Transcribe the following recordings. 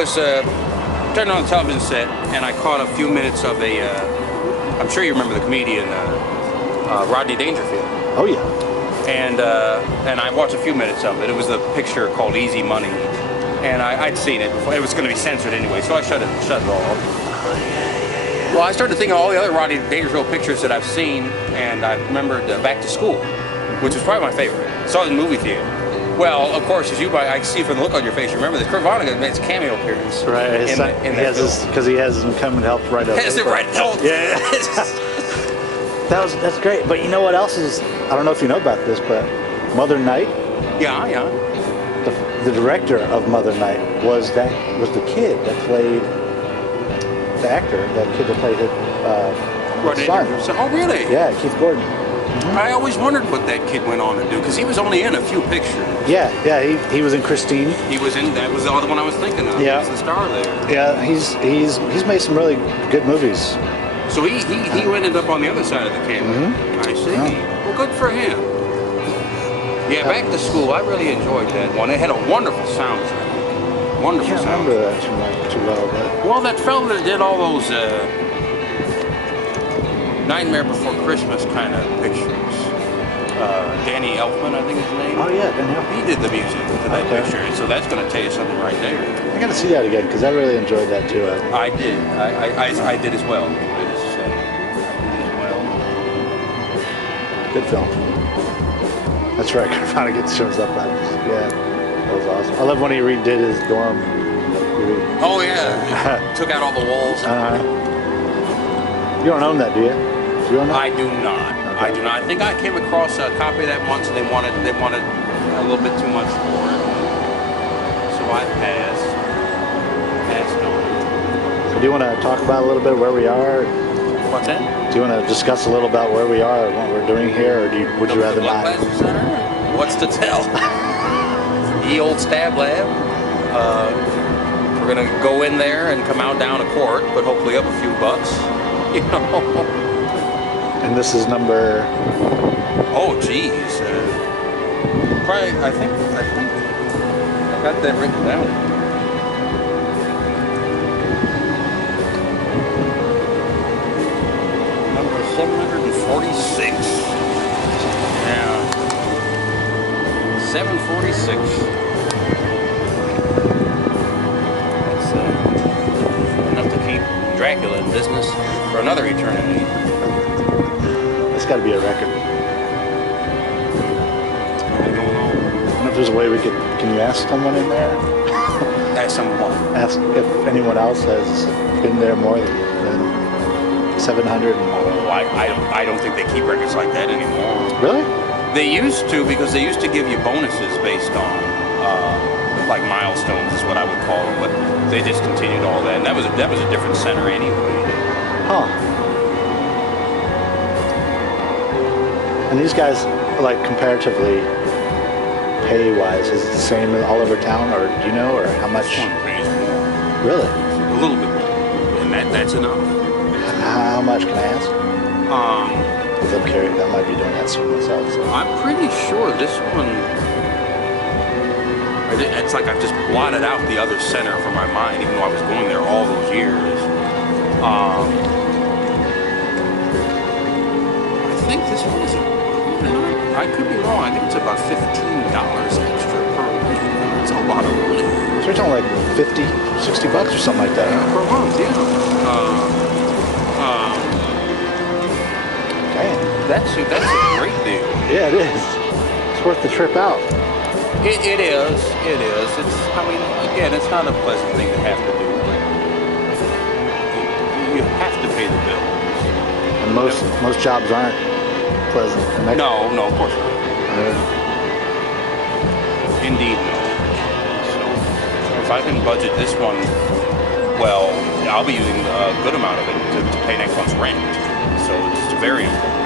was turning on the television set, and I caught a few minutes of a, I'm sure you remember the comedian Rodney Dangerfield. Oh yeah. And I watched a few minutes of it. It was a picture called Easy Money, and I'd seen it before. It was going to be censored anyway, so I shut it all off. Well, I started thinking of all the other Rodney Dangerfield pictures that I've seen, and I remembered Back to School, which was probably my favorite. I saw it in the movie theater. Well, of course, as I see from the look on your face, you remember this. Kurt Vonnegut made his cameo appearance. Right. Because he has him come and help write up. Has it right? Yeah. That's great. But you know what else is? I don't know if you know about this, but Mother Night. Yeah. The director of Mother Night was the kid that played the actor, that kid that played his son. Oh, really? Yeah, Keith Gordon. I always wondered what that kid went on to do, because he was only in a few pictures. Yeah, he was in Christine. He was in, that was the other one I was thinking of. Yeah. He was the star there. Yeah, he's made some really good movies. So he ended up on the other side of the camera. I see. Yeah. Well, good for him. Yeah, Back to School, I really enjoyed that one. It had a wonderful soundtrack. Wonderful soundtrack. I can't remember that too well, but... Well, that fella that did all those Nightmare Before Christmas kind of pictures. Danny Elfman, I think his name. Oh yeah, Danny Elfman. He did the music to that picture, and so that's going to tell you something right there. I got to see that again, because I really enjoyed that too. I did. I did as well. Good film. That's right. Vonnegut shows up at this. Yeah, that was awesome. I love when he redid his dorm. Oh yeah, took out all the walls. You don't own that, do you? Do you own that? I do not. Okay. I do not. I think I came across a copy of that once, and they wanted a little bit too much for it, so I passed on it. So do you want to talk about a little bit where we are? What's that? Do you want to discuss a little about where we are and what we're doing here, or would you rather not? What's to tell? Ye old stab lab. We're gonna go in there and come out down a quart, but hopefully up a few bucks. You know. And this is number. Oh, geez. Probably. I think I got that written down. Number 746. Yeah. 746. That's enough to keep Dracula in business for another eternity. It's got to be a record. I don't know. I wonder if there's a way we could. Can you ask someone in there? Ask someone. Ask if anyone else has been there more than 700. Oh, I don't think they keep records like that anymore. Really? They used to, because they used to give you bonuses based on like milestones is what I would call them, but they discontinued all that, and that was a different center anyway. Huh. And these guys, like, comparatively pay-wise, is it the same all over town, or do you know, or how much? Really? A little bit more, and that's enough. How much can I ask? Because I'm curious, I might be doing that soon myself. So. I'm pretty sure this one. It's like I've just blotted out the other center from my mind, even though I was going there all those years. I think this one is. I could be wrong. I think it's about $15 extra per week. It's a lot of money. So you're talking like 50, 60 bucks or something like that. Per month, yeah. Dang. That's a great deal. Yeah, it is. It's worth the trip out. It is. It's. I mean, again, it's not a pleasant thing to have to do. You have to pay the bills. And most jobs aren't pleasant. No, of course not. Indeed, no. So, if I can budget this one, well, I'll be using a good amount of it to pay next month's rent. So it's very important.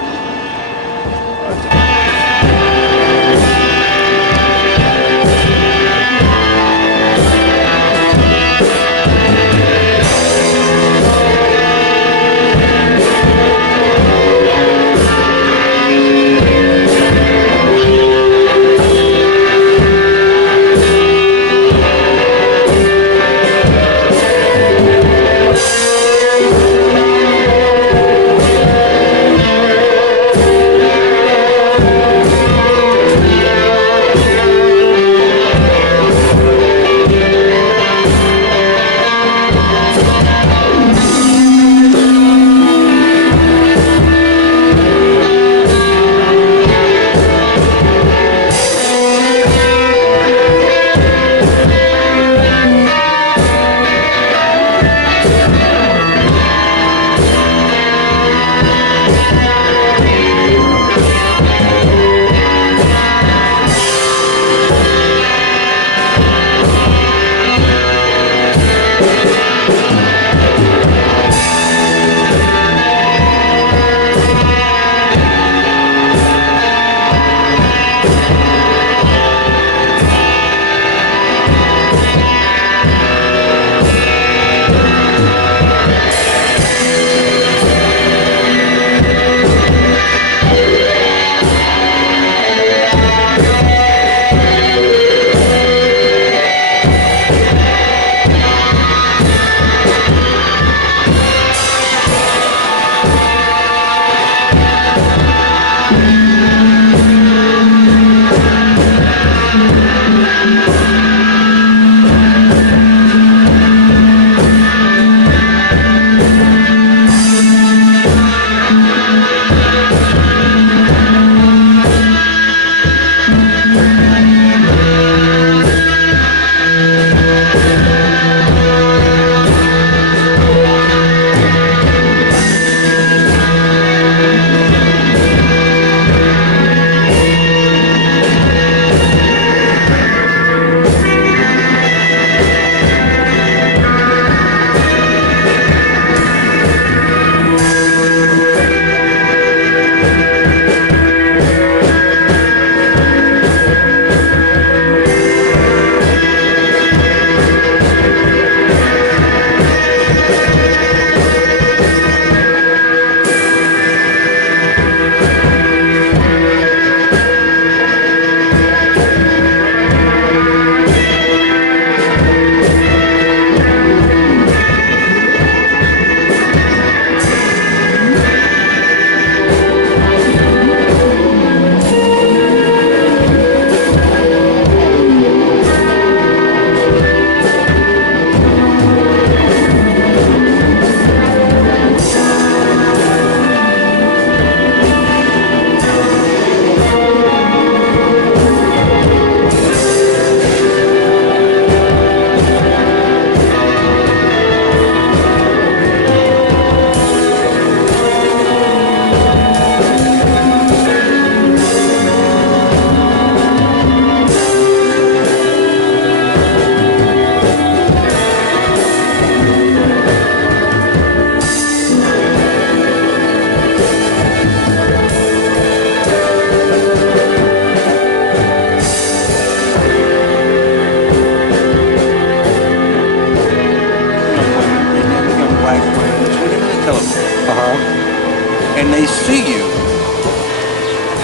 And they see you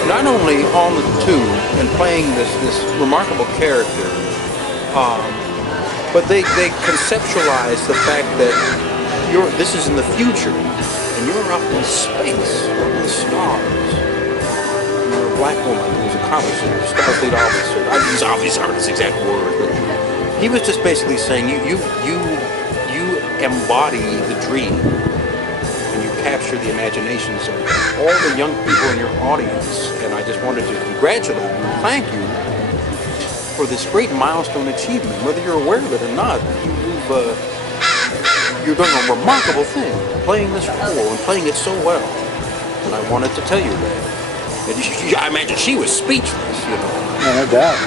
not only on the tube and playing this remarkable character, but they conceptualize the fact that this is in the future and you're up in space, in the stars. You're a black woman who's accomplished a Starfleet officer. These obviously aren't his exact words, but he was just basically saying you embody the dream. Capture the imaginations of all the young people in your audience, and I just wanted to congratulate you and thank you for this great milestone achievement. Whether you're aware of it or not, you're doing a remarkable thing, playing this role and playing it so well. And I wanted to tell you that. And I imagine she was speechless, you know. No doubt.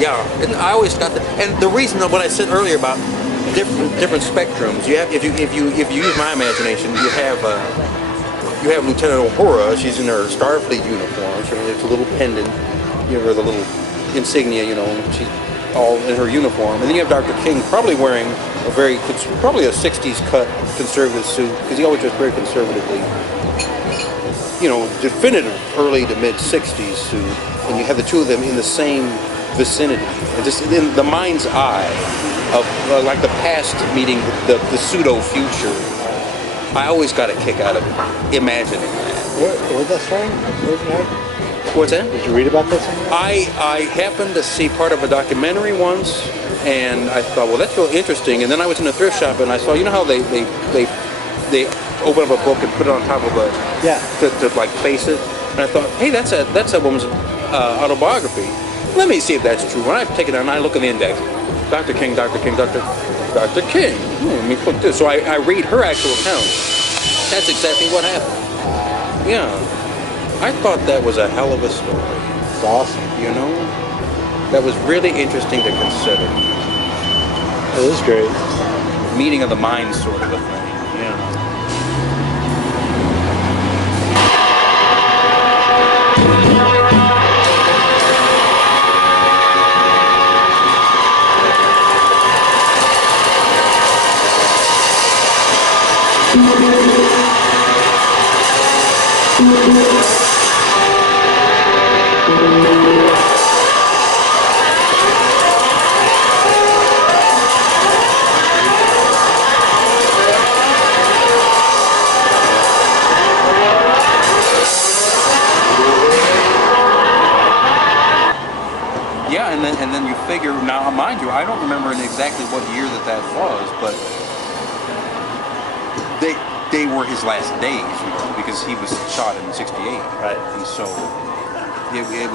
Yeah, and I always got that. And the reason of what I said earlier about different spectrums. You have, if you use my imagination, you have Lieutenant Uhura. She's in her Starfleet uniform. It's a little pendant, you know, the little insignia. You know, she's all in her uniform. And then you have Dr. King, probably wearing probably a '60s cut conservative suit, because he always dressed very conservatively. You know, definitive early to mid '60s suit, and you have the two of them in the same vicinity, and just in the mind's eye of like the past meeting the pseudo future. I always got a kick out of imagining that. Where's that from? What's that? Did you read about that somewhere? I happened to see part of a documentary once, and I thought, well, that's real interesting. And then I was in a thrift shop, and I saw, you know how they open up a book and put it on top of a to like face it. And I thought, hey, that's a woman's autobiography. Let me see if that's true. When I take it out and I look at the index, Dr. King, Dr. King, Dr. King. Let me put this. So I read her actual account. That's exactly what happened. Yeah. I thought that was a hell of a story. It's awesome. You know? That was really interesting to consider. It is great. Meeting of the minds sort of a thing. Yeah. Yeah, and then you figure, now mind you, I don't remember exactly what year that was, but they were his last days, you know, because he was shot in '68. Right. And so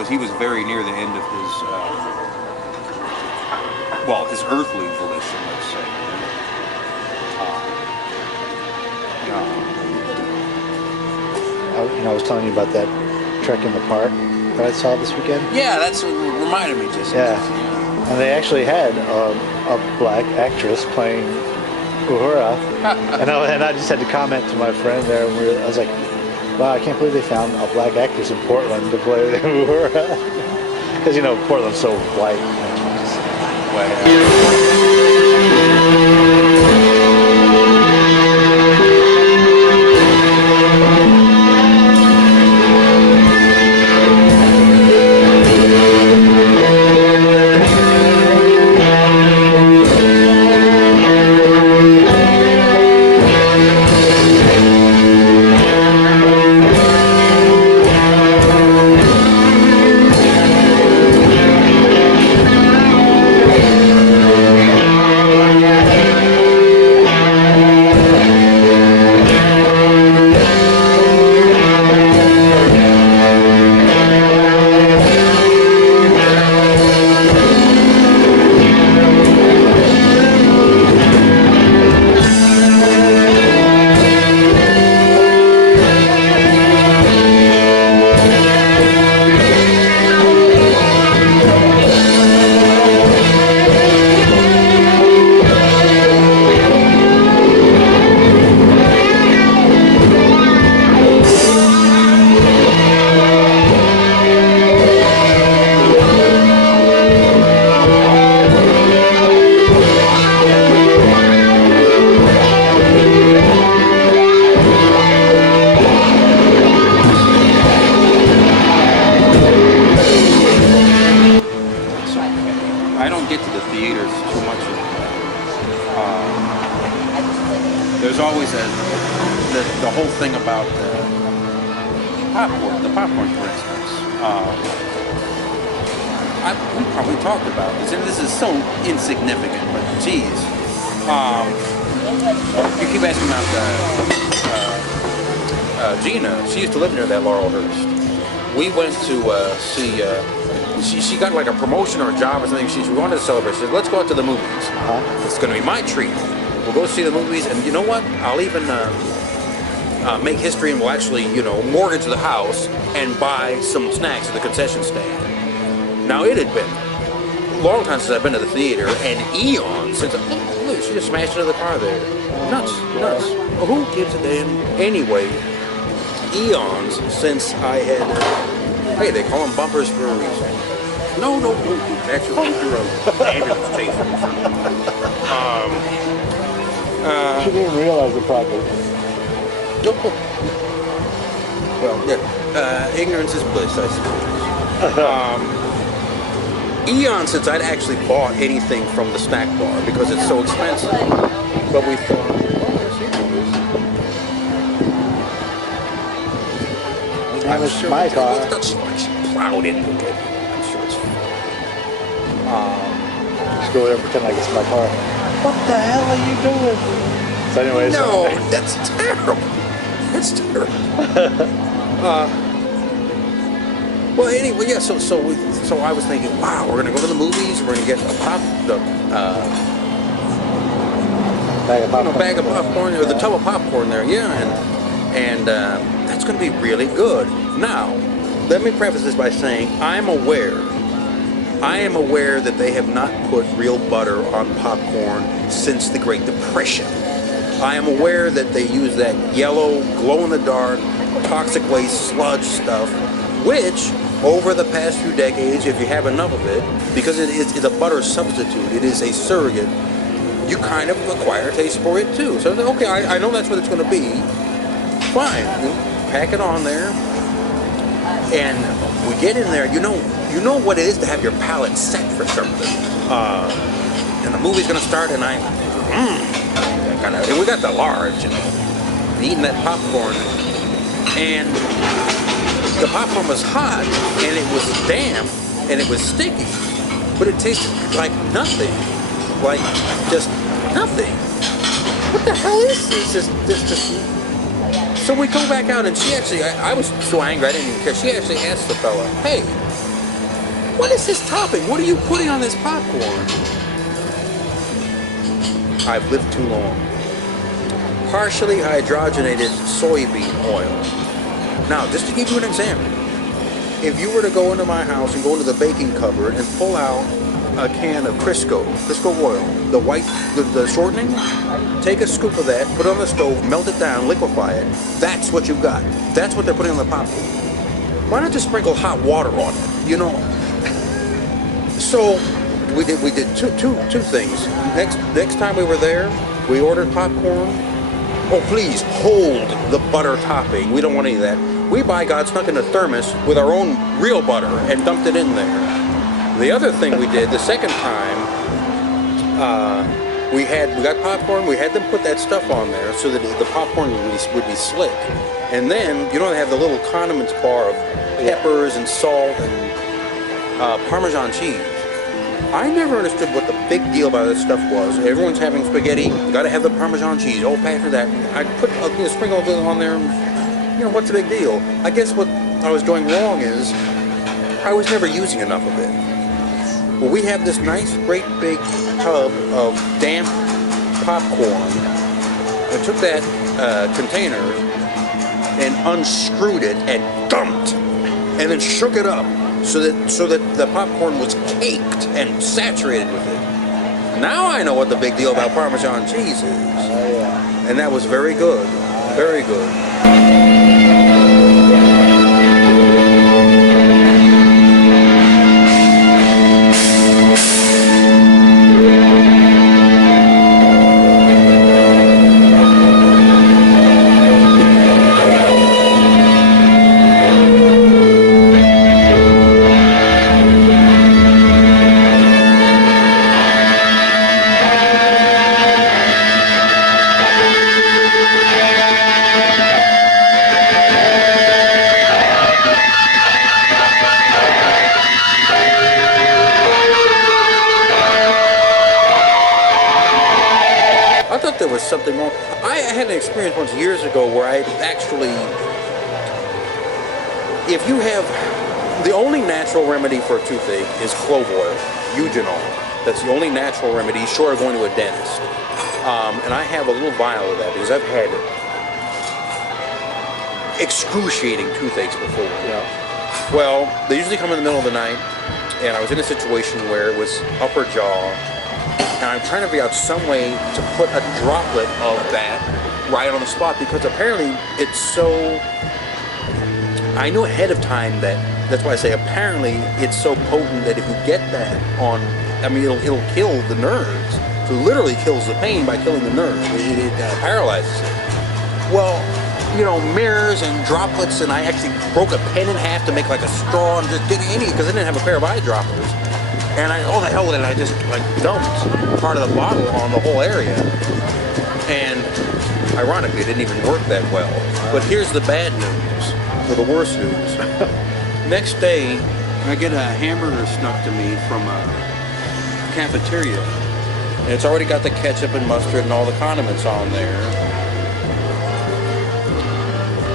he was very near the end of his well, his earthly volition, let's say. I was telling you about that trek in the park that I saw this weekend. Yeah, that's what reminded me just. Yeah. And they actually had a black actress playing Uhura. and I just had to comment to my friend there. And I was like, wow, I can't believe they found a black actress in Portland to play Uhura. Because, Portland's so white. I don't get to the theaters too much anymore. There's always the whole thing about popcorn. The popcorn, for instance. We probably talked about this, and this is so insignificant, but geez. You keep asking about Gina. She used to live near that Laurelhurst. We went to see. She got like a promotion or a job or something. She wanted to celebrate. She said, "Let's go out to the movies. It's going to be my treat. We'll go see the movies, and you know what? I'll even make history, and we'll actually, mortgage the house and buy some snacks at the concession stand." Now it had been a long time since I've been to the theater, and eons since. Look, she just smashed into the car there. Nuts. Well, who gives a damn anyway? Eons since I had. Hey, they call them bumpers for a reason. No, actually, you're an ambulance chaser. She didn't realize the problem. Well, yeah, ignorance is bliss, I suppose. Eons since I'd actually bought anything from the snack bar because it's so expensive. But we thought, I'm sure my car. She plowed into it. I'm sure it's fine. Just go there and pretend like it's my car. What the hell are you doing? So anyways. No, that's terrible. That's terrible. Well, anyway, yeah. So I was thinking, wow, we're gonna go to the movies. We're gonna get a bag of popcorn, or the tub of popcorn there, yeah, and that's going to be really good. Now, let me preface this by saying I am aware that they have not put real butter on popcorn since the Great Depression. I am aware that they use that yellow, glow-in-the-dark, toxic waste sludge stuff, which, over the past few decades, if you have enough of it, because it's a butter substitute, it is a surrogate, you kind of acquire a taste for it too. So, okay, I know that's what it's going to be. Fine, pack it on there, and we get in there. You know what it is to have your palate set for something. And the movie's gonna start, and and we got the large, eating that popcorn, and the popcorn was hot, and it was damp, and it was sticky, but it tasted like nothing, like just nothing. What the hell is this? So we go back out, and she actually, I was so angry I didn't even care. She actually asked the fella, "Hey, what is this topping? What are you putting on this popcorn?" I've lived too long. Partially hydrogenated soybean oil. Now, just to give you an example, if you were to go into my house and go into the baking cupboard and pull out a can of Crisco oil, the white, the shortening, take a scoop of that, put it on the stove, melt it down, liquefy it, that's what you've got. That's what they're putting on the popcorn. Why not just sprinkle hot water on it, you know? So, we did two things. Next time we were there, we ordered popcorn. Oh, please, hold the butter topping. We don't want any of that. We, by God, snuck in a thermos with our own real butter and dumped it in there. The other thing we did, the second time, we got popcorn, we had them put that stuff on there so that the popcorn would be slick. And then, you know, they have the little condiments bar of peppers and salt and Parmesan cheese. I never understood what the big deal about this stuff was. Everyone's having spaghetti, you gotta have the Parmesan cheese, oh, pay for that. I put a sprinkle of it on there, and, you know, what's the big deal? I guess what I was doing wrong is I was never using enough of it. Well, we have this nice, great big tub of damp popcorn. I took that container and unscrewed it and dumped, and then shook it up so that the popcorn was caked and saturated with it. Now I know what the big deal about Parmesan cheese is. And that was very good. Very good. Something wrong. I had an experience once years ago where I actually, if you have, the only natural remedy for a toothache is clove oil, eugenol. That's the only natural remedy, short of going to a dentist. And I have a little vial of that because I've had excruciating toothaches before. Yeah. Well, they usually come in the middle of the night, and I was in a situation where it was upper jaw. And I'm trying to figure out some way to put a droplet of that right on the spot because apparently it's so, I knew ahead of time that's why I say apparently it's so potent that if you get that on, I mean it'll kill the nerves. So it literally kills the pain by killing the nerves. It paralyzes it. Well, you know, mirrors and droplets, and I actually broke a pen in half to make like a straw and just didn't any because I didn't have a pair of eyedroppers. And all the hell did I just like dumped part of the bottle on the whole area. And ironically, it didn't even work that well. But here's the bad news, or the worst news. Next day, I get a hamburger snuck to me from a cafeteria. And it's already got the ketchup and mustard and all the condiments on there.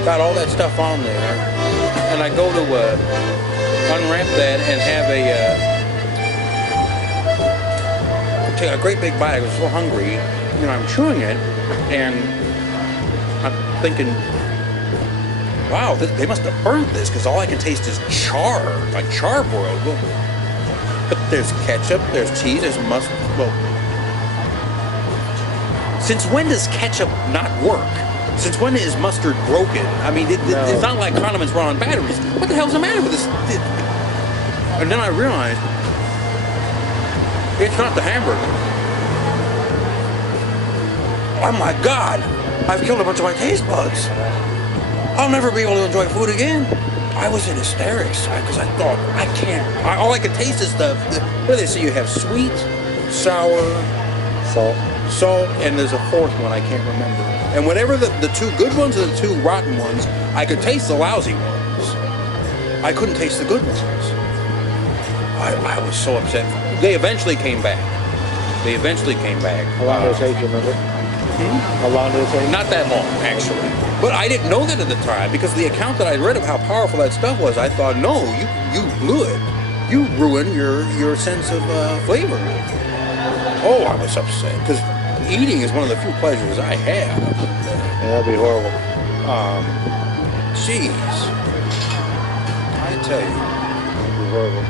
Got all that stuff on there. And I go to unwrap that and have take a great big bite. I was so hungry, you know, I'm chewing it, and I'm thinking, wow, they must have burnt this, because all I can taste is char, like charbroiled. But there's ketchup, there's cheese, there's mustard. Well, since when does ketchup not work? Since when is mustard broken? I mean, it's not like condiments run on batteries. What the hell's the matter with this? And then I realized, it's not the hamburger. Oh my God, I've killed a bunch of my taste buds. I'll never be able to enjoy food again. I was in hysterics because I thought, I can't. All I could taste is what do they say? You have sweet, sour, salt, and there's a fourth one I can't remember. And whatever the two good ones and the two rotten ones, I could taste the lousy ones. I couldn't taste the good ones. I was so upset. They eventually came back. How long did it take, you remember? How long did it take? Not that long, actually. But I didn't know that at the time, because the account that I read of how powerful that stuff was, I thought, no, you blew it. You ruined your sense of flavor. Oh, I was upset because eating is one of the few pleasures I have. Yeah, that'd be horrible. Jeez, I tell you, That'd be horrible.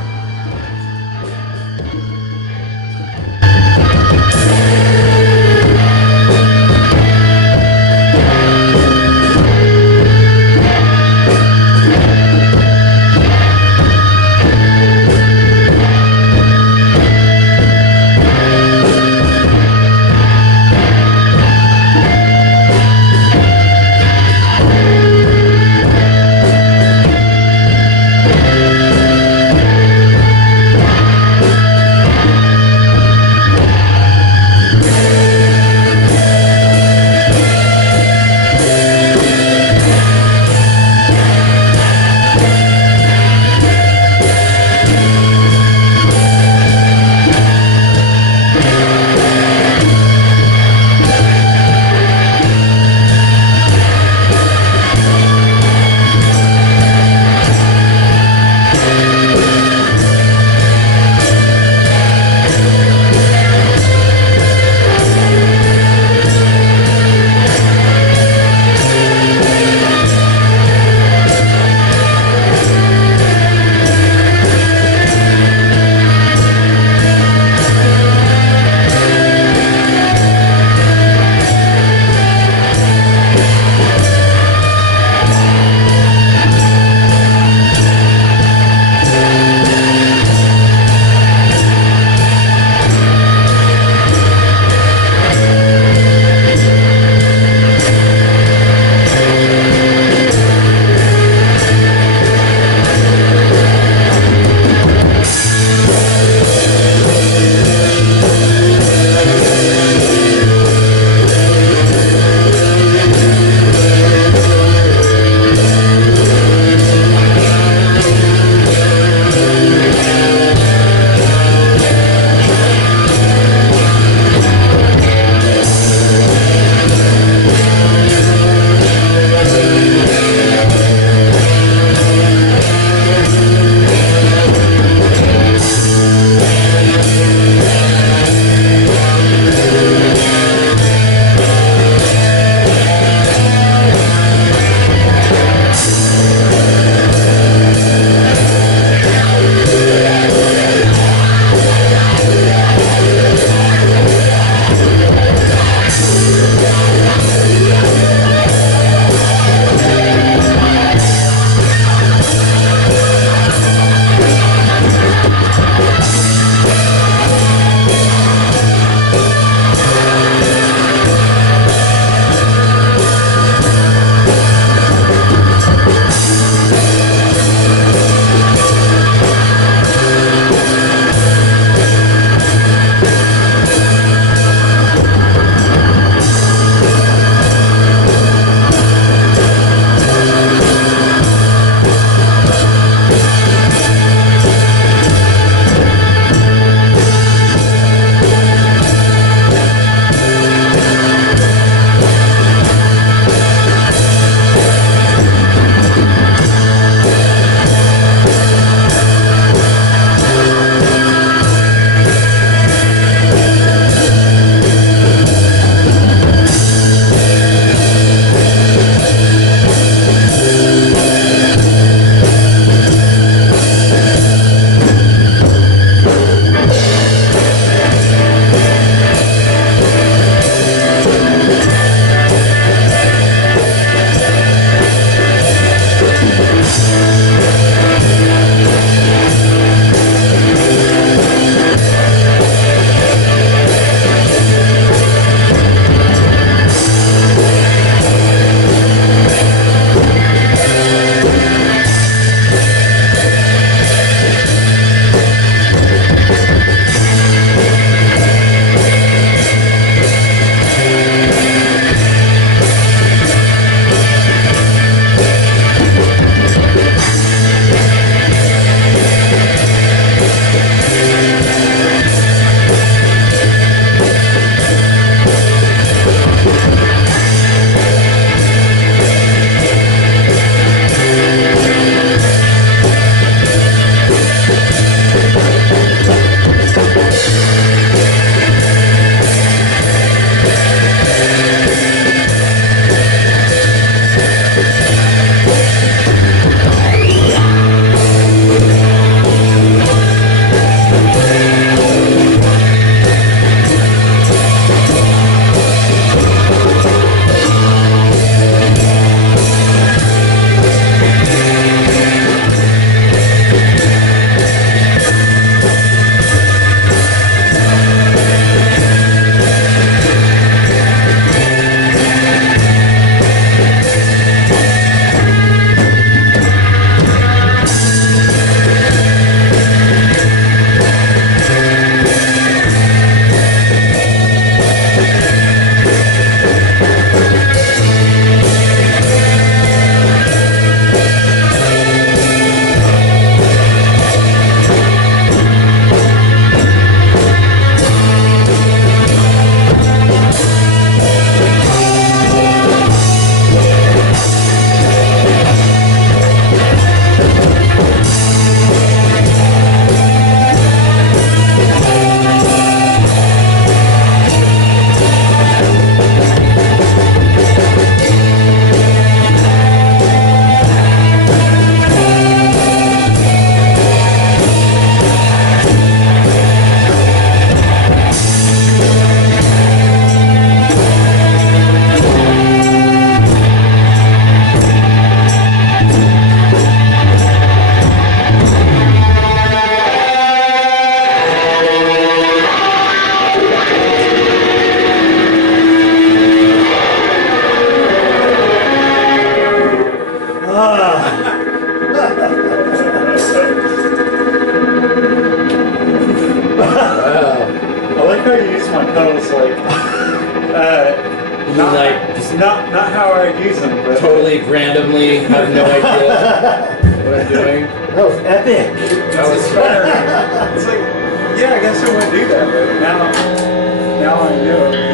how you use my pedals, like, not how I use them, but totally randomly, have no idea what I'm doing. that was epic. That was fun. It's like, yeah, I guess I wouldn't do that, but now I know.